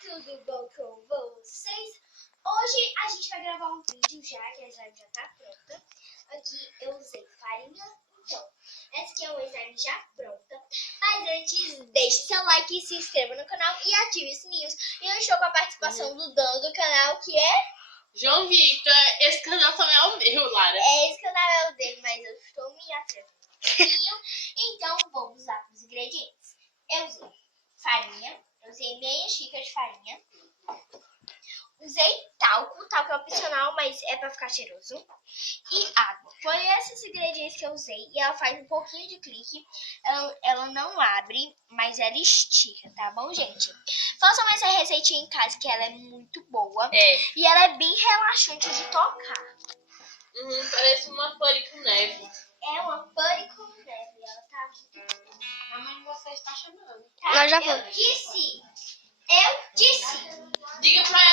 tudo bom com vocês? Hoje a gente vai gravar um vídeo já, que a slime já tá pronta. Aqui eu usei farinha, então, essa aqui é uma slime já pronta. Mas antes, deixe seu like, se inscreva no canal e ative os sininhos. E eu estou com a participação do dono do canal, que é... João Victor. Esse canal também é o meu, Lara. Esse canal é o dele, mas eu estou me atrevendo. Então, vamos lá para os ingredientes. Eu usei farinha, eu usei meia xícara de farinha. Usei talco é opcional, mas é pra ficar cheiroso. E água. Foi esses ingredientes que eu usei. E ela faz um pouquinho de clique. Ela não abre, mas ela estica, tá bom, gente? Façam essa receitinha em casa, que ela é muito boa. E ela é bem relaxante de tocar. Parece uma pânico com neve. É uma pânico com neve. Ela tá... A mãe de vocês está chamando. Tá? Nós já Eu disse. Diga pra